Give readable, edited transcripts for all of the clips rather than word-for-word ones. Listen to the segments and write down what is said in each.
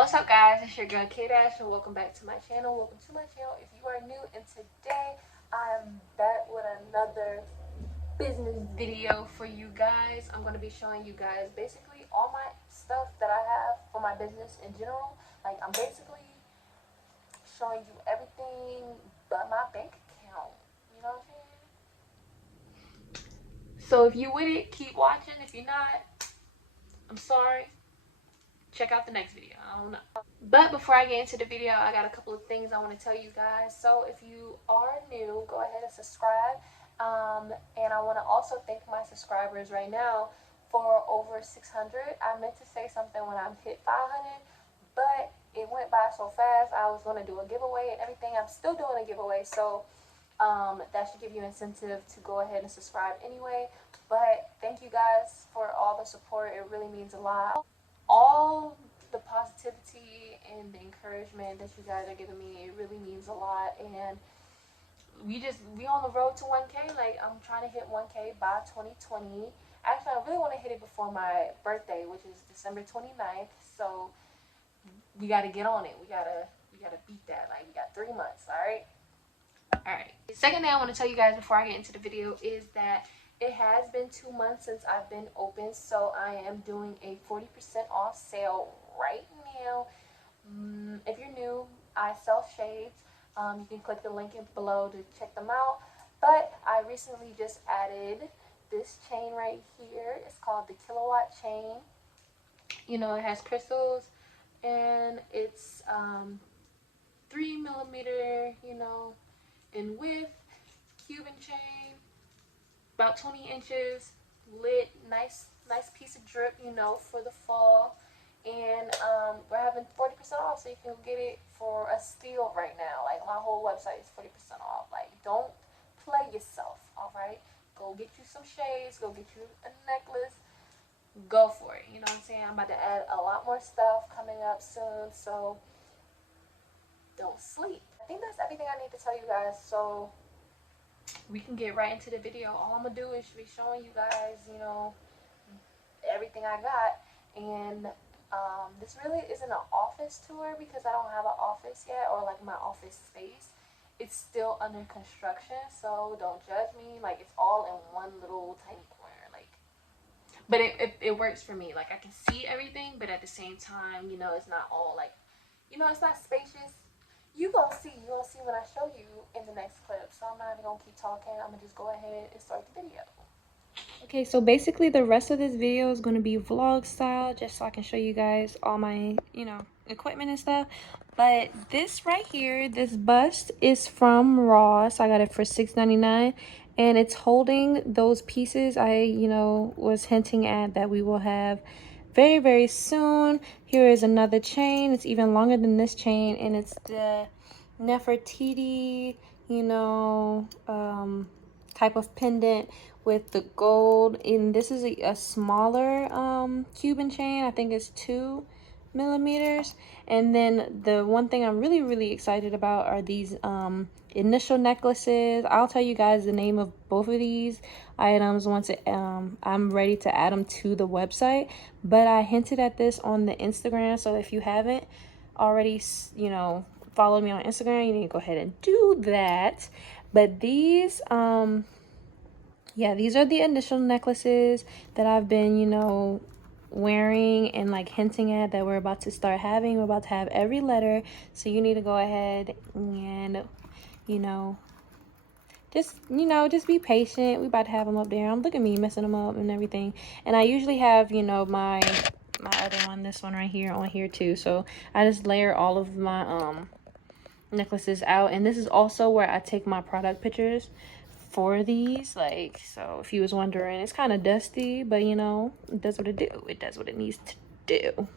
What's up, guys? It's your girl K-Dash, and welcome back to my channel. Welcome to my channel if you are new, and today I'm back with another business video for you guys. I'm going to be showing you guys basically all my stuff that I have for my business in general. Like, I'm basically showing you everything but my bank account. You know what I'm saying? So if you with it, keep watching. If you're not, I'm sorry. Check out the next video. I don't know. But before I get into the video, I got a couple of things I want to tell you guys. So if you are new, go ahead and subscribe. And I want to also thank my subscribers right now for over 600. I meant to say something when I hit 500, but it went by so fast. I was going to do a giveaway and everything. I'm still doing a giveaway, so that should give you incentive to go ahead and subscribe anyway. But thank you guys for all the support. It really means a lot. All the positivity and the encouragement that you guys are giving me, it really means a lot. And we on the road to 1K. Like, I'm trying to hit 1K by 2020. Actually, I really want to hit it before my birthday, which is December 29th. So we got to get on it. We gotta beat that. Like, we got 3 months. All right. The second thing I want to tell you guys before I get into the video is that it has been 2 months since I've been open, so I am doing a 40% off sale right now. If you're new, I sell shades. You can click the link below to check them out. But I recently just added this chain right here. It's called the Kilowatt chain. You know, it has crystals, and it's 3mm, you know, in width, Cuban chain, about 20 inches, lit, nice piece of drip, you know, for the fall. And we're having 40% off, so you can get it for a steal right now. Like, my whole website is 40% off. Like, don't play yourself, all right? Go get you some shades, go get you a necklace, go for it. You know what I'm saying? I'm about to add a lot more stuff coming up soon, so don't sleep. I think that's everything I need to tell you guys, so we can get right into the video. All I'm gonna do is be showing you guys, you know, everything I got. And this really isn't an office tour because I don't have an office yet, or like my office space. It's still under construction, so don't judge me. Like, it's all in one little tiny corner. Like, but it works for me. Like, I can see everything, but at the same time, you know, it's not all like, you know, it's not spacious. You're gonna see when I show you in the next clip. So I'm not even gonna keep talking. I'm gonna just go ahead and start the video. Okay, so basically the rest of this video is going to be vlog style, just so I can show you guys all my, you know, equipment and stuff. But this right here, this bust is from Ross. I got it for $6.99, and it's holding those pieces I, you know, was hinting at that we will have very, very soon. Here is another chain. It's even longer than this chain, and it's the Nefertiti, you know, type of pendant with the gold. And this is a smaller Cuban chain. I think it's 2mm. And then the one thing I'm really excited about are these initial necklaces. I'll tell you guys the name of both of these items once I'm ready to add them to the website. But I hinted at this on the Instagram, so if you haven't already, you know, followed me on Instagram, you need to go ahead and do that. But these yeah, these are the initial necklaces that I've been, you know, wearing and like hinting at that we're about to start having. We're about to have every letter, so you need to go ahead and, you know, just be patient. We about to have them up there. Look at me messing them up and everything. And I usually have, you know, my other one, this one right here, on here too. So I just layer all of my necklaces out. And this is also where I take my product pictures for these. Like, so if you was wondering, it's kind of dusty, but you know, it does what it do. It does what it needs to do.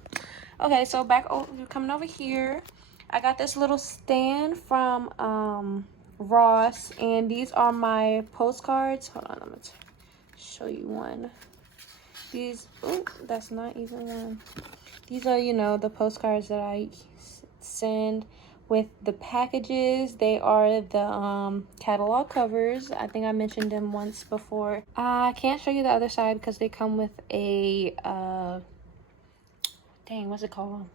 Okay, so back over, coming over here, I got this little stand from Ross, and these are my postcards. Hold on, I'm gonna show you one. These, oh, that's not even one. These are, you know, the postcards that I send with the packages. They are the catalog covers. I think I mentioned them once before. I can't show you the other side because they come with a dang, what's it called?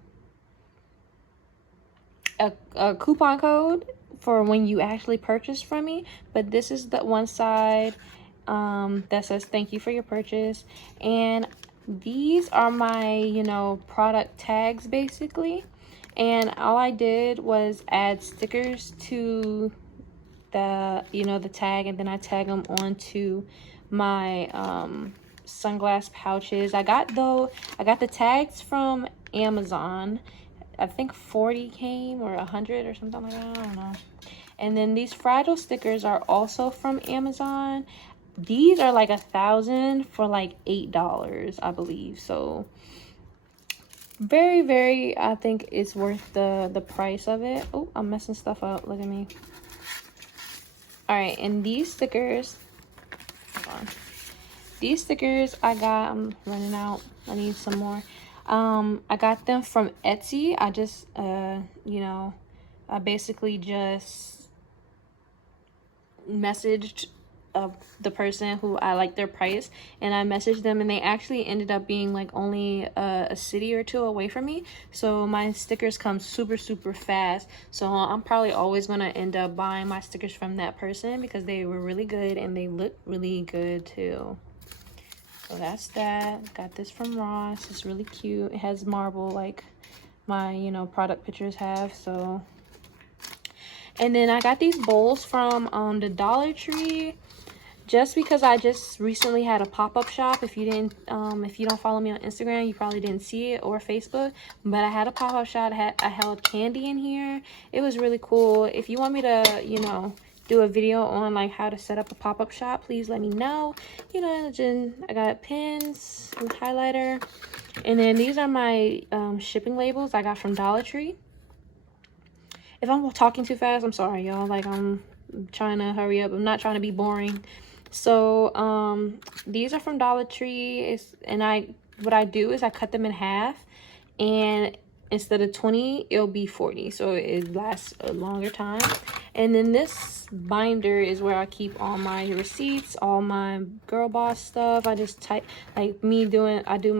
a coupon code for when you actually purchase from me, but this is the one side that says thank you for your purchase. And these are my, you know, product tags basically. And all I did was add stickers to the, you know, the tag, and then I tag them onto my sunglass pouches. I got the tags from Amazon. I think 40 came, or 100 or something like that, I don't know. And then these Fragile stickers are also from Amazon. These are like 1,000 for like $8, I believe. So very, very, I think it's worth the price of it. Oh, I'm messing stuff up, look at me. All right, and these stickers, hold on. These stickers I got, I'm running out, I need some more. I got them from Etsy. I just you know, I basically just messaged the person who I like their price, and I messaged them, and they actually ended up being like only a city or two away from me. So my stickers come super fast. So I'm probably always gonna end up buying my stickers from that person because they were really good and they look really good too. So that's that. Got this from Ross. It's really cute. It has marble like my, you know, product pictures have. So, and then I got these bowls from the Dollar Tree, just because I just recently had a pop-up shop. If you don't follow me on Instagram, you probably didn't see it, or Facebook, but I had a pop-up shop. I held candy in here. It was really cool. If you want me to, you know, do a video on like how to set up a pop-up shop, please let me know. You know, then I got pens and highlighter, and then these are my shipping labels I got from Dollar Tree. If I'm talking too fast, I'm sorry, y'all. Like, I'm trying to hurry up. I'm not trying to be boring. So these are from Dollar Tree. What I do is I cut them in half, and instead of 20, it'll be 40, so it lasts a longer time. And then this binder is where I keep all my receipts, all my girl boss stuff. I just type, like me doing, I do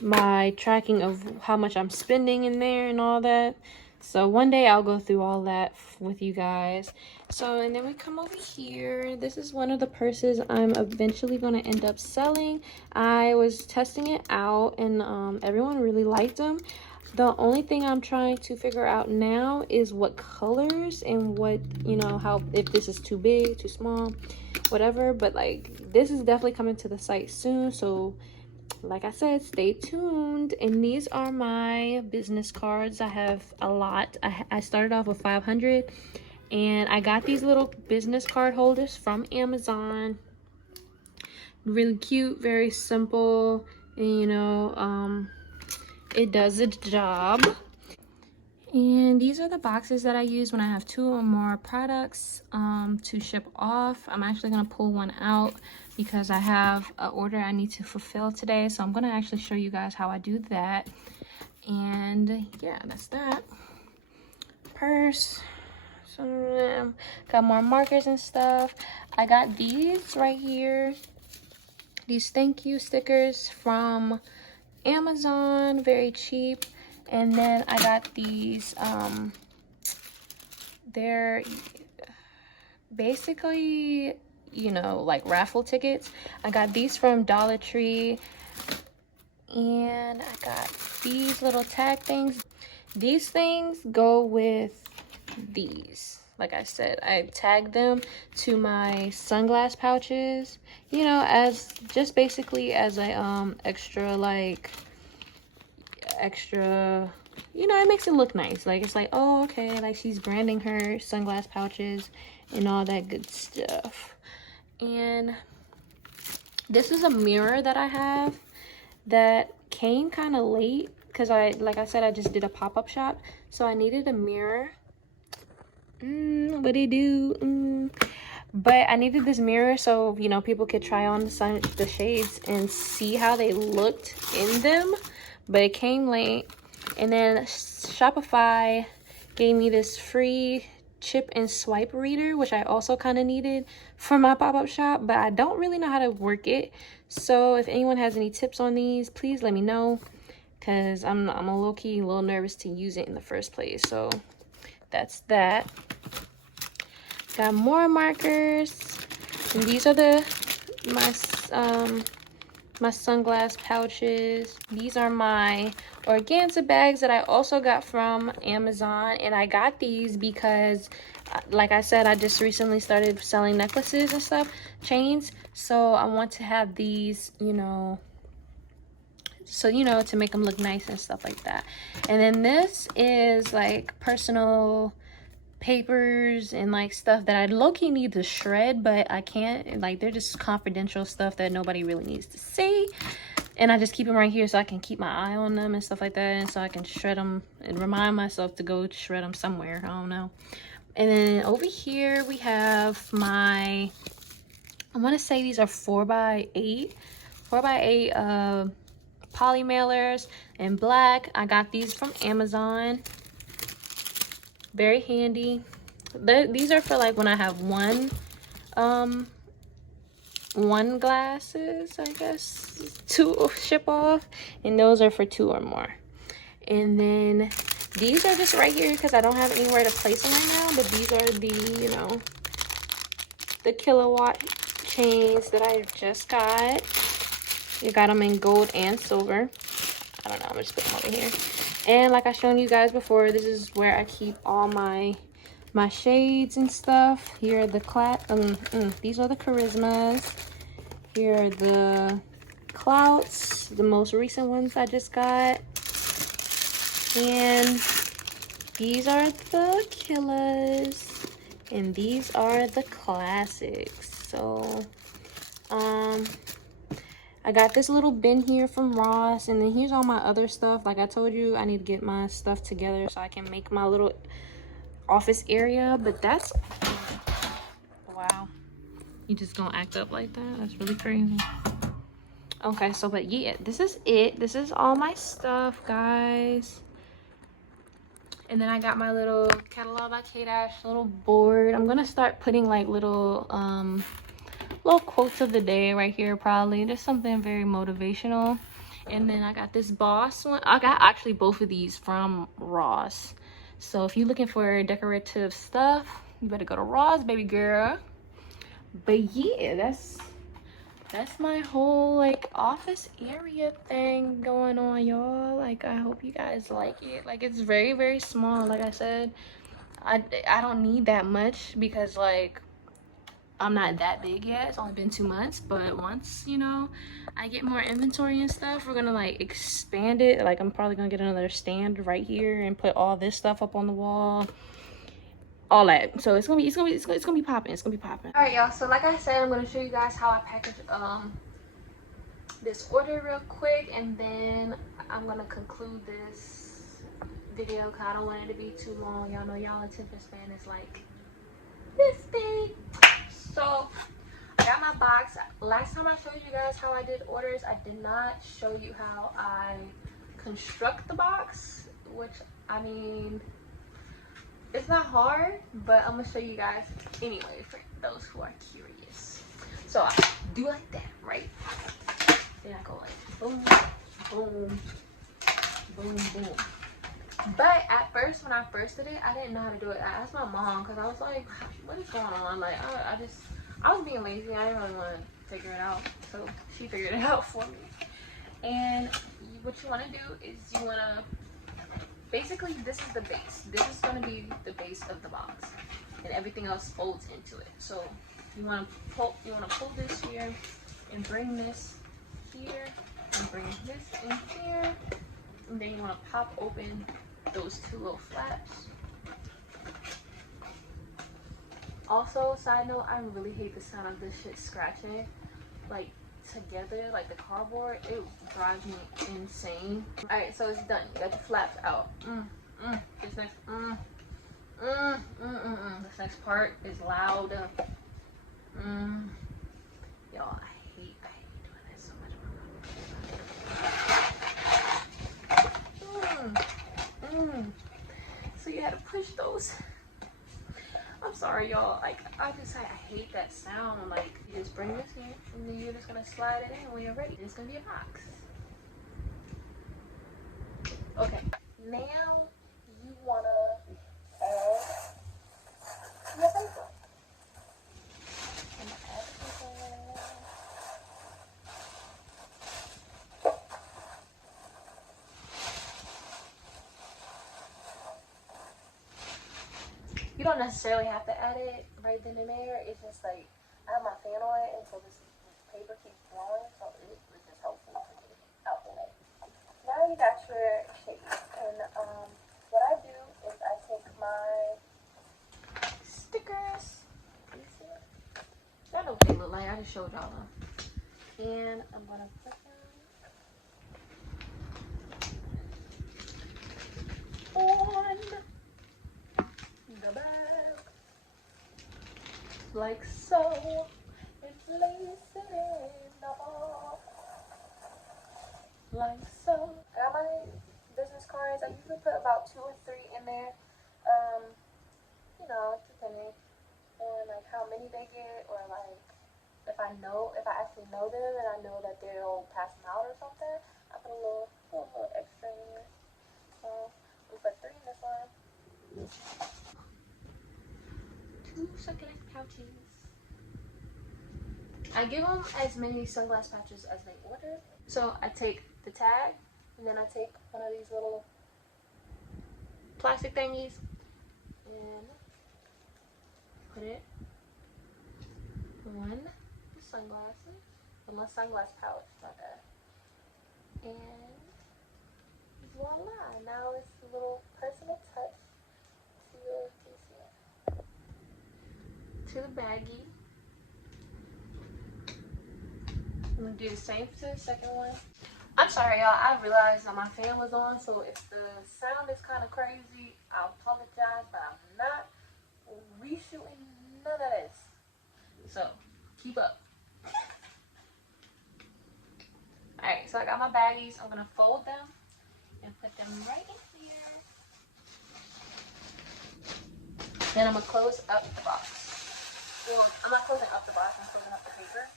my tracking of how much I'm spending in there and all that. So one day I'll go through all that with you guys. So, and then we come over here. This is one of the purses I'm eventually going to end up selling. I was testing it out, and everyone really liked them. The only thing I'm trying to figure out now is what colors and what, you know, how, if this is too big, too small, whatever. But like, this is definitely coming to the site soon, so like I said, stay tuned. And these are my business cards. I have a lot. I started off with 500, and I got these little business card holders from Amazon. Really cute, very simple, and you know, it does its job. And these are the boxes that I use when I have 2 or more products to ship off. I'm actually going to pull one out because I have an order I need to fulfill today. So I'm going to actually show you guys how I do that. And yeah, that's that. Purse. So, got more markers and stuff. I got these right here. These thank you stickers from Amazon. Very cheap. And then I got these, they're basically, you know, like raffle tickets. I got these from Dollar Tree, and I got these little tag things. These things go with these. Like I said, I tagged them to my sunglass pouches, you know, as just basically as a extra, like extra, you know, it makes it look nice. Like, it's like, oh, okay, like she's branding her sunglass pouches and all that good stuff. And this is a mirror that I have that came kind of late because like I said, I just did a pop-up shop, so I needed a mirror. What it do? But I needed this mirror so, you know, people could try on the shades and see how they looked in them. But it came late. And then Shopify gave me this free chip and swipe reader, which I also kind of needed for my pop-up shop, but I don't really know how to work it. So if anyone has any tips on these, please let me know, because I'm a low-key a little nervous to use it in the first place. So that's that. Got more markers, and these are my sunglass pouches. These are my organza bags that I also got from Amazon, and I got these because like I said, I just recently started selling necklaces and stuff, chains, so I want to have these, you know, so you know, to make them look nice and stuff like that. And then this is like personal papers and like stuff that I low-key need to shred, but I can't. Like, they're just confidential stuff that nobody really needs to see, and I just keep them right here so I can keep my eye on them and stuff like that, and so I can shred them and remind myself to go shred them somewhere. I don't know. And then over here we have my, I want to say these are 4x8 poly mailers in black. I got these from Amazon. Very handy. These are for like when I have one glasses, I guess, to ship off, and those are for 2 or more. And then these are just right here because I don't have anywhere to place them right now, but these are the, you know, the kilowatt chains that I just got. You got them in gold and silver. I don't know, I'm just putting them over here. And like I shown you guys before, this is where I keep all my shades and stuff. Here are the these are the charismas. Here are the clouts, the most recent ones I just got. And these are the killers, and these are the classics. So I got this little bin here from Ross, and then here's all my other stuff. Like I told you, I need to get my stuff together so I can make my little office area. But that's, wow, you just gonna act up like that? That's really crazy. Okay, so but yeah, this is it. This is all my stuff, guys. And then I got my little Catalog by K-Dash little board. I'm gonna start putting like little quotes of the day right here, probably. Just something very motivational. And then I got this Boss one. I got actually both of these from Ross. So if you're looking for decorative stuff, you better go to Ross, baby girl. But yeah, that's my whole like office area thing going on, y'all. Like, I hope you guys like it. Like, it's very, very small. Like I said, I don't need that much because like I'm not that big yet. It's only been 2 months, but once, you know, I get more inventory and stuff, we're gonna like expand it. Like, I'm probably gonna get another stand right here and put all this stuff up on the wall, all that. So it's gonna be popping. It's gonna be popping. All right, y'all, so like I said, I'm gonna show you guys how I package this order real quick, and then I'm gonna conclude this video because I don't want it to be too long. Y'all know y'all attention span is like this big. So I got my box. Last time I showed you guys how I did orders, I did not show you how I construct the box, which, I mean, it's not hard, but I'm gonna show you guys anyway for those who are curious. So I do like that, right? Then I go like boom, boom, boom, boom. But at first, when I first did it, I didn't know how to do it. I asked my mom because I was like, what is going on? Like, I was being lazy. I didn't really want to figure it out. So she figured it out for me. And what you want to do is you want to, basically, this is the base. This is going to be the base of the box. And everything else folds into it. So you want to pull this here and bring this here and bring this in here. And then you want to pop open those 2 little flaps. Also, side note, I really hate the sound of this shit scratching like together, like the cardboard. It drives me insane. All right, so it's done. You got your flaps out. This next this next part is loud. Y'all, I hate doing this so much. So you had to push those. I'm sorry, y'all. Like, I hate that sound. Like, you just bring this here, and then you're just gonna slide it in when you're ready. It's gonna be a box. Now you wanna add your paper. I'm gonna add the paper. You don't necessarily have to add it right then and there. It's just like I have my fan on it, and so this paper keeps blowing, so it's just helpful to get it out the way. Now you got your shape, and what I do is I take my stickers. Can you see it? I know what they look like. I just showed y'all them, and I'm gonna put them on the bag like so. And place it in the ball like so. I got my business cards. I usually put about 2 or 3 in there. You know, depending on like how many they get, or like if I actually know them and I know that they'll pass them out or something, I put a little extra in there. So we put 3 in this one. 2 succulent pouches. I give them as many sunglass patches as they order. So I take the tag, and then I take one of these little plastic thingies and put it on the sunglasses. On my sunglass pouch, not that. And voila! Now it's a little personal touch to the baggie. I'm gonna do the same to the second one. I'm sorry, y'all. I realized that my fan was on, so if the sound is kind of crazy, I apologize, but I'm not reshooting none of this. So keep up. Alright, so I got my baggies. I'm gonna fold them and put them right in here. Then I'm gonna close up the box. Well, I'm not closing up the box, I'm closing up the paper.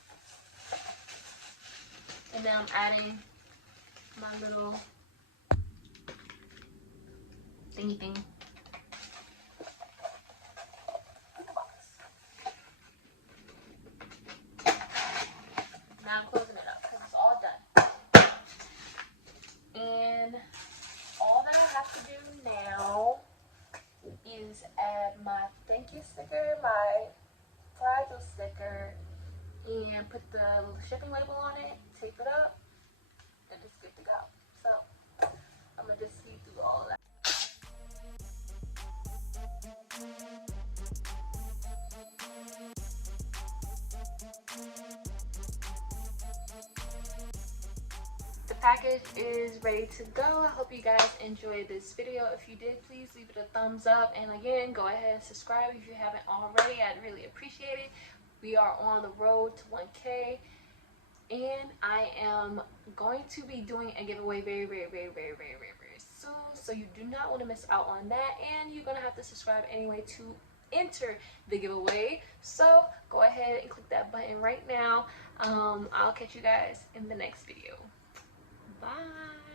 And then I'm adding my little thingy thing in the box. Now I'm closing it up because it's all done. And all that I have to do now is add my thank you sticker, my fragile sticker, and put the little shipping label on it, tape it up, and it's good to go. So I'm gonna just see through all of that. The package is ready to go. I hope you guys enjoyed this video. If you did, please leave it a thumbs up, and again, go ahead and subscribe if you haven't already. I'd really appreciate it. We are on the road to 1K, and I am going to be doing a giveaway very soon, so you do not want to miss out on that, and you're gonna have to subscribe anyway to enter the giveaway. So go ahead and click that button right now. I'll catch you guys in the next video. Bye.